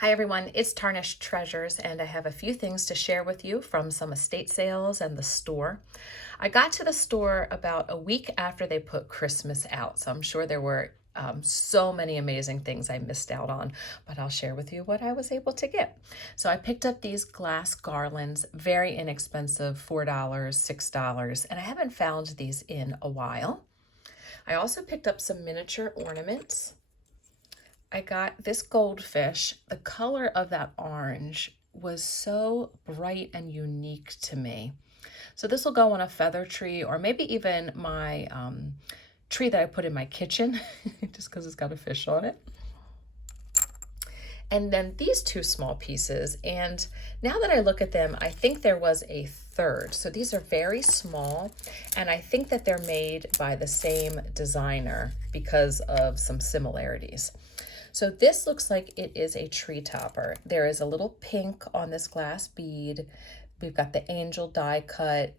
Hi everyone, it's Tarnished Treasures, and I have a few things to share with you from some estate sales and the store. I got to the store about a week after they put Christmas out, so I'm sure there were so many amazing things I missed out on, but I'll share with you what I was able to get. So I picked up these glass garlands, very inexpensive, $4, $6, and I haven't found these in a while. I also picked up some miniature ornaments. I got this goldfish. The color of that orange was so bright and unique to me. So this will go on a feather tree or maybe even my tree that I put in my kitchen just because it's got a fish on it. And then these two small pieces, and now that I look at them, I think there was a third. So these are very small, and I think that they're made by the same designer because of some similarities. So this looks like it is a tree topper. There is a little pink on this glass bead. We've got the angel die cut,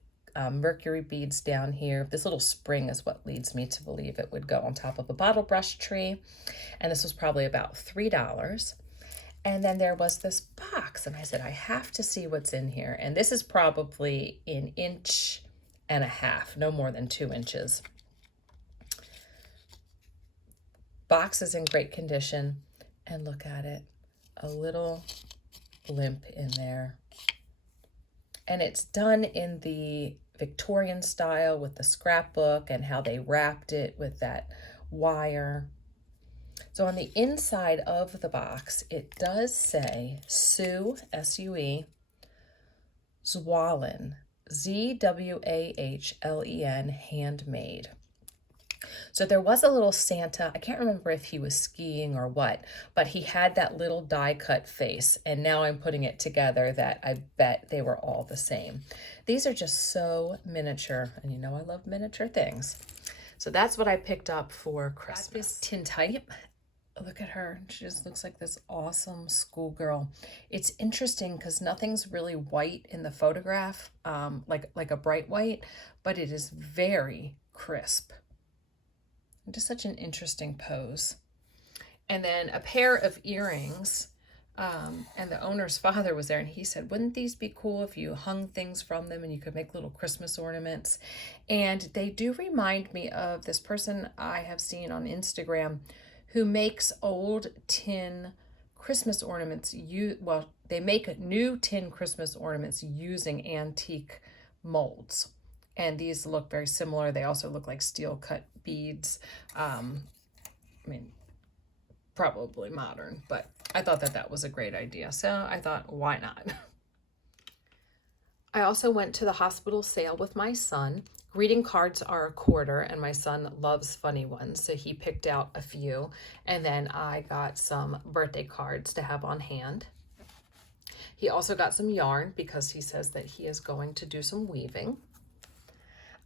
mercury beads down here. This little spring is what leads me to believe it would go on top of a bottle brush tree. And this was probably about $3. And then there was this box, and I said, I have to see what's in here. And this is probably an inch and a half, no more than 2 inches. Box is in great condition, and look at it, a little blimp in there. And it's done in the Victorian style with the scrapbook and how they wrapped it with that wire. So on the inside of the box, it does say Sue, S-U-E, Zwahlen, Z-W-A-H-L-E-N, handmade. So there was a little Santa. I can't remember if he was skiing or what, but he had that little die cut face. And now I'm putting it together that I bet they were all the same. These are just so miniature, and you know I love miniature things. So that's what I picked up for Christmas. Got this tintype. Look at her. She just looks like this awesome schoolgirl. It's interesting because nothing's really white in the photograph, like a bright white, but it is very crisp. Just such an interesting pose. And then a pair of earrings, and the owner's father was there, and he said, wouldn't these be cool if you hung things from them and you could make little Christmas ornaments? And they do remind me of this person I have seen on Instagram who makes old tin Christmas ornaments. They make new tin Christmas ornaments using antique molds. And these look very similar. They also look like steel cut beads. I mean, probably modern, but I thought that was a great idea. So I thought, why not? I also went to the hospital sale with my son. Greeting cards are $1, and my son loves funny ones, so he picked out a few. And then I got some birthday cards to have on hand. He also got some yarn because he says that he is going to do some weaving.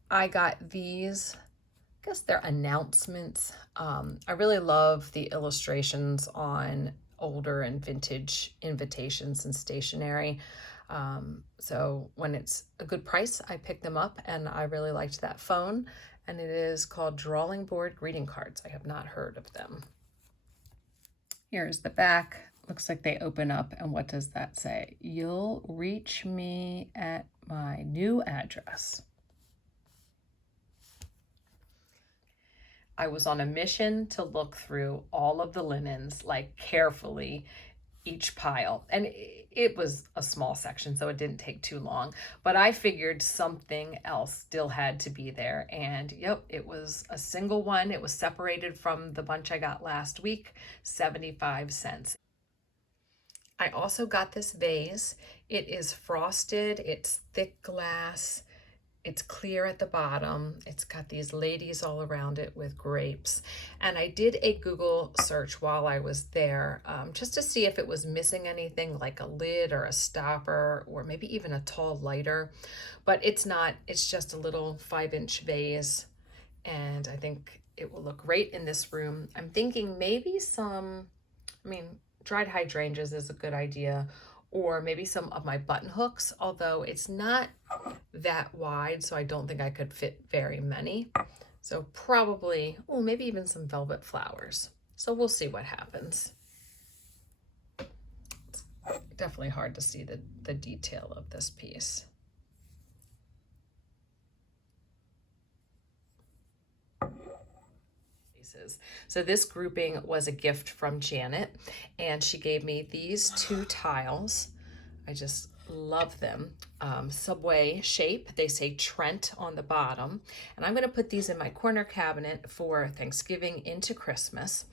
I got these, I guess they're announcements. I really love the illustrations on older and vintage invitations and stationery. So when it's a good price, I pick them up, and I really liked that phone. And it is called Drawing Board Greeting Cards. I have not heard of them. Here's the back. Looks like they open up, and what does that say? You'll reach me at my new address. I was on a mission to look through all of the linens, like carefully, each pile. And it was a small section, so it didn't take too long. But I figured something else still had to be there. And yep, it was a single one. It was separated from the bunch I got last week, 75 cents. I also got this vase. It is frosted, it's thick glass. It's clear at the bottom. It's got these ladies all around it with grapes. And I did a Google search while I was there just to see if it was missing anything like a lid or a stopper or maybe even a tall lighter. But it's not. It's just a little 5-inch vase. And I think it will look great in this room. I'm thinking maybe dried hydrangeas is a good idea, or maybe some of my button hooks, although it's not that wide, so I don't think I could fit very many. So probably, maybe even some velvet flowers. So we'll see what happens. Definitely hard to see the detail of this piece. So this grouping was a gift from Janet, and she gave me these 2 tiles. I just love them. Subway shape. They say Trent on the bottom. And I'm going to put these in my corner cabinet for Thanksgiving into Christmas.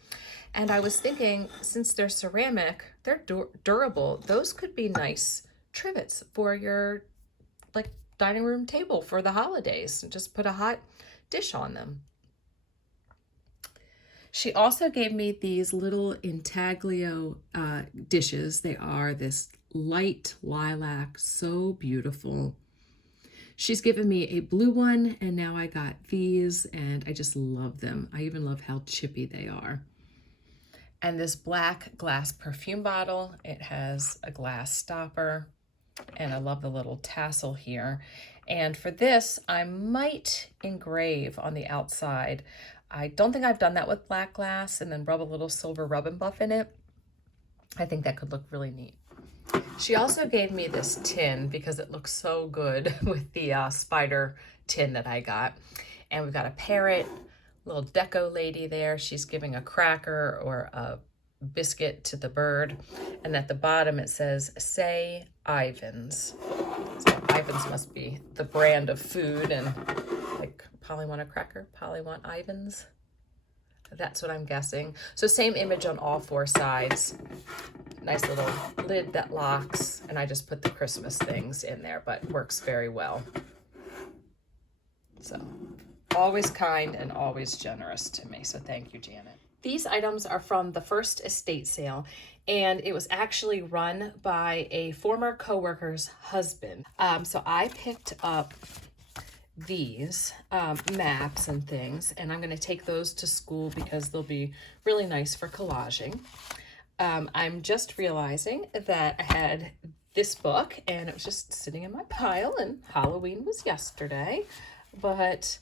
And I was thinking, since they're ceramic, they're durable. Those could be nice trivets for your like dining room table for the holidays. And just put a hot dish on them. She also gave me these little intaglio dishes. They are this light lilac, so beautiful. She's given me a blue one, and now I got these, and I just love them. I even love how chippy they are. And this black glass perfume bottle, it has a glass stopper, and I love the little tassel here. And for this, I might engrave on the outside. I don't think I've done that with black glass and then rub a little silver rub and buff in it. I think that could look really neat. She also gave me this tin because it looks so good with the spider tin that I got. And we've got a parrot, little deco lady there. She's giving a cracker or a biscuit to the bird. And at the bottom it says, "Say Ivan's." So Ivan's must be the brand of food, and like Polly want a cracker, Polly want Ivan's. That's what I'm guessing. So same image on all 4 sides. Nice little lid that locks, and I just put the Christmas things in there, but works very well. So always kind and always generous to me. So thank you, Janet. These items are from the first estate sale, and it was actually run by a former coworker's husband. So I picked up these maps and things, and I'm going to take those to school because they'll be really nice for collaging. I'm just realizing that I had this book and it was just sitting in my pile, and Halloween was yesterday, but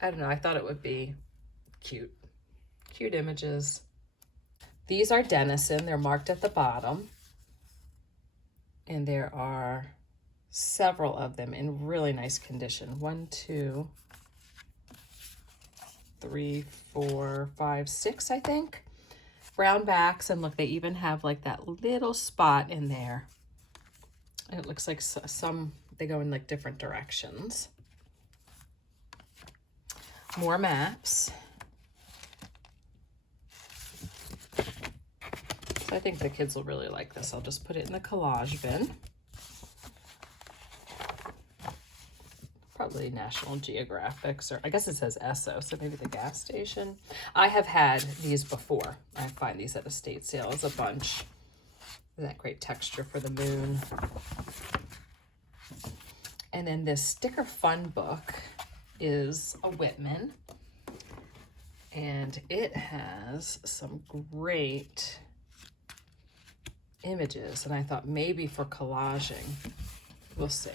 I don't know, I thought it would be cute images. These are Denison. They're marked at the bottom, and there are several of them in really nice condition. 1, 2, 3, 4, 5, 6, I think. Brown backs, and look, they even have like that little spot in there. And it looks like some, they go in like different directions. More maps. So I think the kids will really like this. I'll just put it in the collage bin. Probably National Geographics, or I guess it says Esso, so maybe the gas station. I have had these before. I find these at estate sales a bunch. Isn't that great texture for the moon? And then this sticker fun book is a Whitman, and it has some great images, and I thought maybe for collaging, we'll see.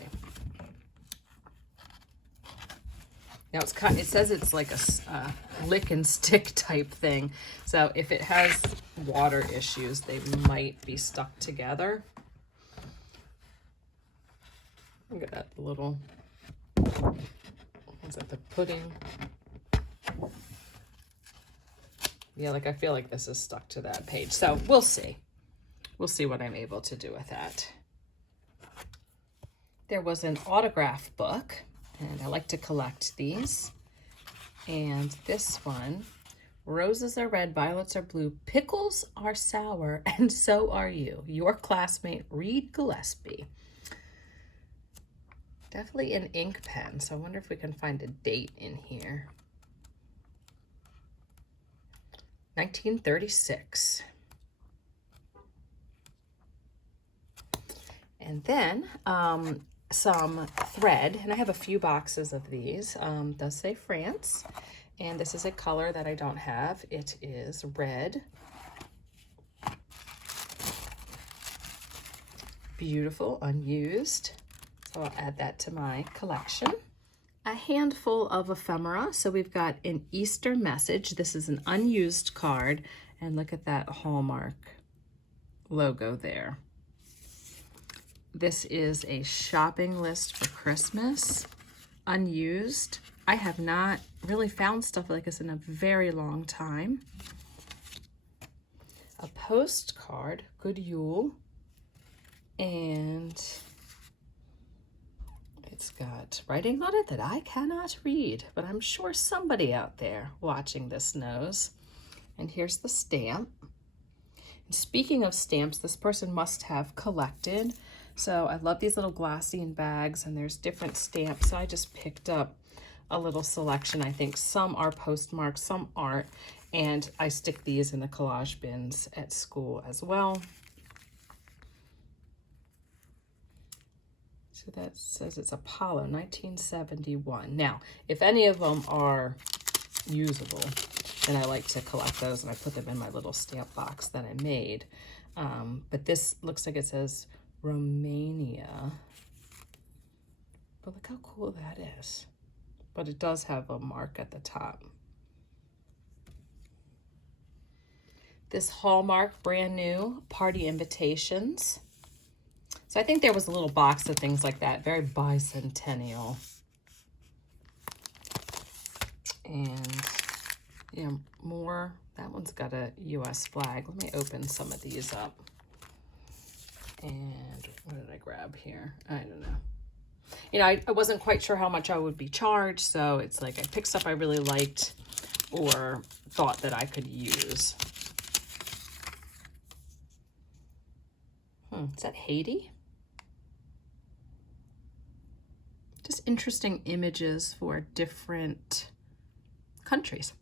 Now it says it's like a lick and stick type thing. So if it has water issues, they might be stuck together. Look at that little, is that the pudding? Yeah, like I feel like this is stuck to that page. So we'll see. We'll see what I'm able to do with that. There was an autograph book, and I like to collect these. And this one, roses are red, violets are blue, pickles are sour, and so are you. Your classmate, Reed Gillespie. Definitely an ink pen, so I wonder if we can find a date in here. 1936. And then some thread, and I have a few boxes of these. Does say France, and this is a color that I don't have. It is red. Beautiful, unused. So I'll add that to my collection. A handful of ephemera. So we've got an Easter message. This is an unused card, and look at that Hallmark logo there. This is a shopping list for Christmas, unused. I have not really found stuff like this in a very long time. A postcard, Good Yule, and it's got writing on it that I cannot read, but I'm sure somebody out there watching this knows. And here's the stamp. And speaking of stamps, this person must have collected. So I love these little glassine bags, and there's different stamps. So I just picked up a little selection. I think some are postmarks, some aren't. And I stick these in the collage bins at school as well. So that says it's Apollo 1971. Now, if any of them are usable, then I like to collect those, and I put them in my little stamp box that I made. But this looks like it says Romania. But look how cool that is. But it does have a mark at the top. This Hallmark brand new party invitations. So I think there was a little box of things like that, very bicentennial. And yeah, more, that one's got a US flag. Let me open some of these up. And what did I grab here? I don't know. You know, I wasn't quite sure how much I would be charged, so it's like I picked stuff I really liked or thought that I could use. Is that Haiti? Just interesting images for different countries.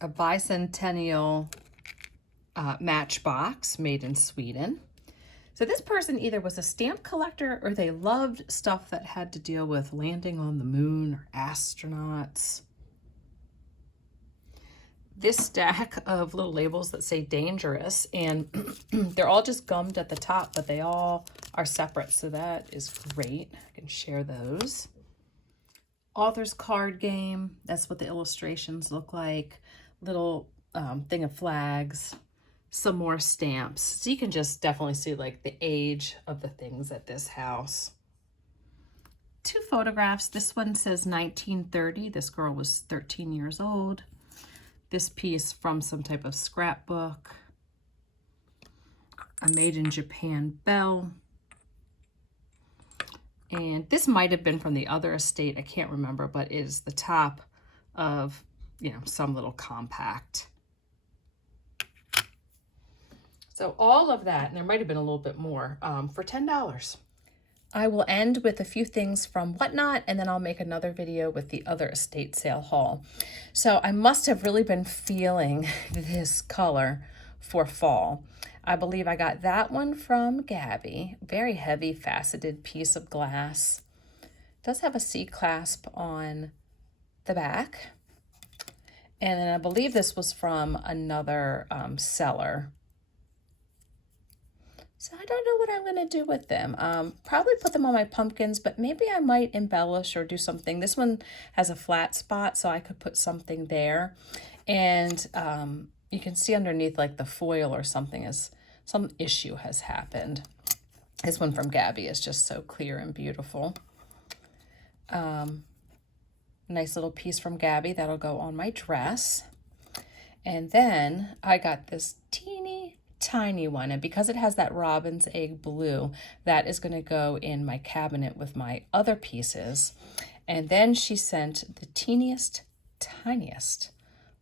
A bicentennial matchbox made in Sweden. So this person either was a stamp collector or they loved stuff that had to deal with landing on the moon or astronauts. This stack of little labels that say dangerous, and they're all just gummed at the top, but they all are separate, so that is great. I can share those. Author's card game, that's what the illustrations look like. Little thing of flags, some more stamps. So you can just definitely see like the age of the things at this house. Two photographs. This one says 1930. This girl was 13 years old. This piece from some type of scrapbook. A made in Japan bell. And this might have been from the other estate, I can't remember, but is the top of, you know, some little compact. So all of that, and there might have been a little bit more, for $10. I will end with a few things from Whatnot, and then I'll make another video with the other estate sale haul. So I must have really been feeling this color for fall. I believe I got that one from Gabby. Very heavy faceted piece of glass. It does have a C clasp on the back. And then I believe this was from another seller. So I don't know what I'm going to do with them. Probably put them on my pumpkins, but maybe I might embellish or do something. This one has a flat spot, so I could put something there. And you can see underneath like the foil or something is some issue has happened. This one from Gabby is just so clear and beautiful. Nice little piece from Gabby that'll go on my dress. And then I got this teeny tiny one, and because it has that robin's egg blue, that is going to go in my cabinet with my other pieces. And then she sent the teeniest, tiniest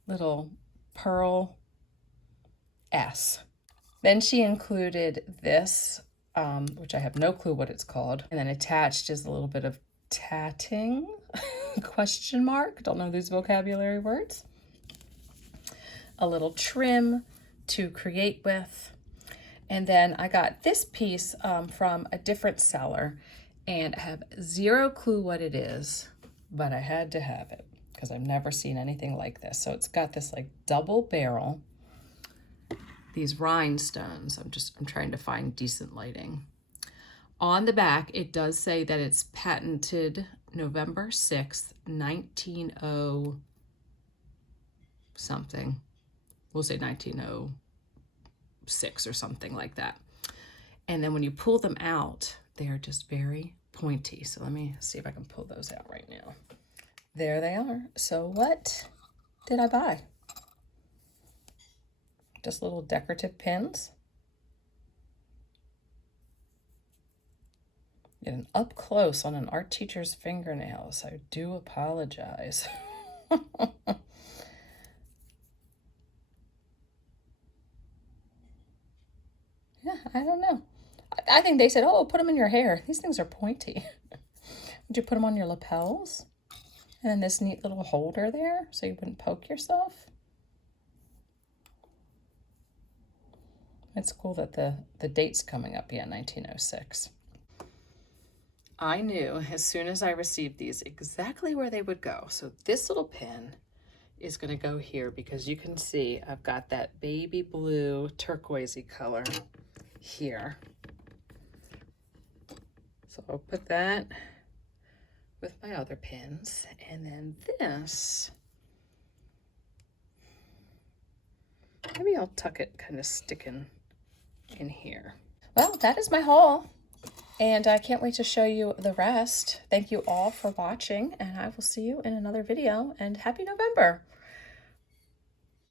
little pearl S. Then she included this, which I have no clue what it's called, and then attached is a little bit of tatting, question mark, don't know these vocabulary words. A little trim to create with. And then I got this piece from a different seller, and I have zero clue what it is, but I had to have it because I've never seen anything like this. So it's got this like double barrel, these rhinestones. I'm trying to find decent lighting. On the back, it does say that it's patented November 6th, 1900 something. We'll say 1906 or something like that. And then when you pull them out, they are just very pointy. So let me see if I can pull those out right now. There they are. So what did I buy? Just little decorative pins. Getting up close on an art teacher's fingernails. I do apologize. Yeah, I don't know. I think they said, oh, put them in your hair. These things are pointy. Would you put them on your lapels? And then this neat little holder there so you wouldn't poke yourself. It's cool that the date's coming up, yeah, 1906. I knew as soon as I received these exactly where they would go. So this little pin is going to go here because you can see I've got that baby blue turquoisey color here. So I'll put that with my other pins. And then this, maybe I'll tuck it kind of sticking in here. Well, that is my haul. And I can't wait to show you the rest. Thank you all for watching, and I will see you in another video, and happy November.